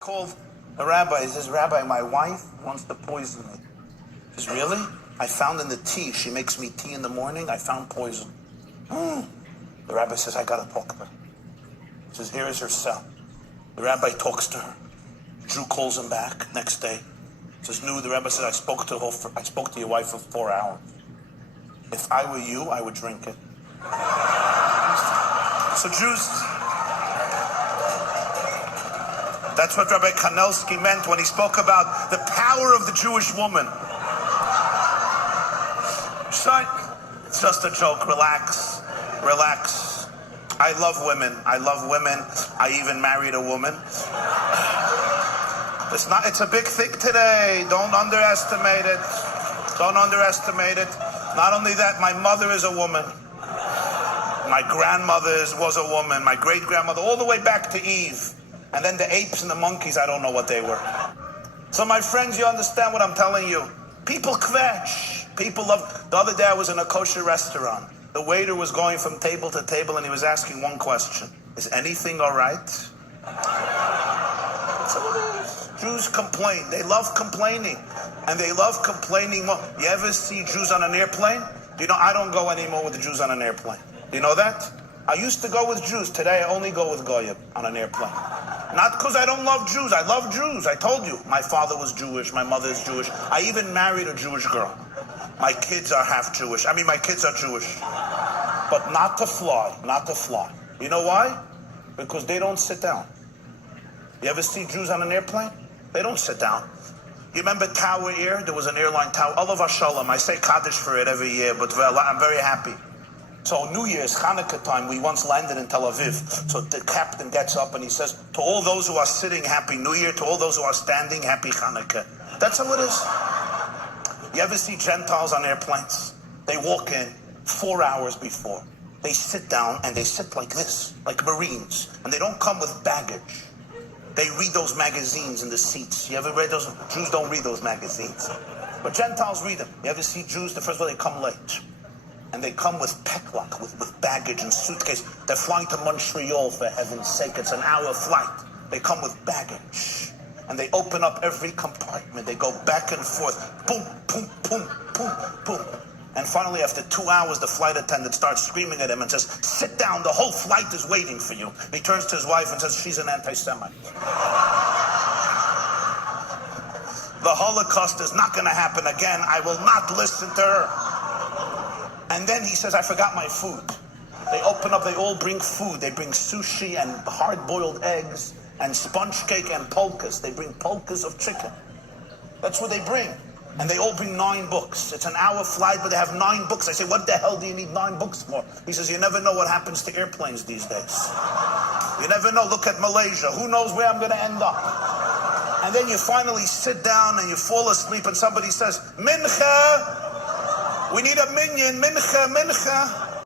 Called a rabbi. He says, Rabbi, my wife wants to poison me. He says, really? I found in the tea, she makes me tea in the morning, I found poison. The rabbi says, I gotta talk to her. He says, here is her cell. The rabbi talks to her. Jew calls him back next day. He says, no, the rabbi says, I spoke to your wife for 4 hours. If I were you, I would drink it. So Jews, that's what Rabbi Kanelsky meant when he spoke about the power of the Jewish woman. Son, it's just a joke. Relax. Relax. I love women. I love women. I even married a woman. It's a big thing today. Don't underestimate it. Don't underestimate it. Not only that, my mother is a woman. My grandmother was a woman. My great-grandmother, all the way back to Eve. And then the apes and the monkeys, I don't know what they were. So my friends, you understand what I'm telling you. People kvetch. People love. The other day I was in a kosher restaurant. The waiter was going from table to table and he was asking one question. Is anything all right? That's what it is. Jews complain. They love complaining. And they love complaining more. You ever see Jews on an airplane? You know, I don't go anymore with the Jews on an airplane. Do you know that? I used to go with Jews. Today I only go with Goyim on an airplane. Not because I don't love Jews. I love Jews. I told you. My father was Jewish. My mother is Jewish. I even married a Jewish girl. My kids are half Jewish. I mean, my kids are Jewish. But not to fly. Not to fly. You know why? Because they don't sit down. You ever see Jews on an airplane? They don't sit down. You remember Tower Air? There was an airline, Tower. Olav Shalom. I say Kaddish for it every year, but I'm very happy. So New Year's, Hanukkah time, we once landed in Tel Aviv. So the captain gets up and he says, to all those who are sitting, Happy New Year. To all those who are standing, Happy Hanukkah. That's how it is. You ever see Gentiles on airplanes? They walk in 4 hours before. They sit down and they sit like this, like Marines. And they don't come with baggage. They read those magazines in the seats. You ever read those? Jews don't read those magazines. But Gentiles read them. You ever see Jews? The first of all, they come late. And they come with peklak, with baggage and suitcase. They're flying to Montreal, for heaven's sake. It's an hour flight. They come with baggage. And they open up every compartment. They go back and forth. Boom, boom, boom, boom, boom. And finally, after 2 hours, the flight attendant starts screaming at him and says, sit down, the whole flight is waiting for you. And he turns to his wife and says, she's an anti-Semite. The Holocaust is not going to happen again. I will not listen to her. And then he says, I forgot my food. They open up, they all bring food. They bring sushi and hard-boiled eggs and sponge cake and polkas. They bring polkas of chicken. That's what they bring. And they all bring 9 books. It's an hour flight, but they have 9 books. I say, what the hell do you need 9 books for? He says, you never know what happens to airplanes these days. You never know. Look at Malaysia. Who knows where I'm going to end up? And then you finally sit down and you fall asleep and somebody says, Mincha! We need a minyan, mincha, mincha.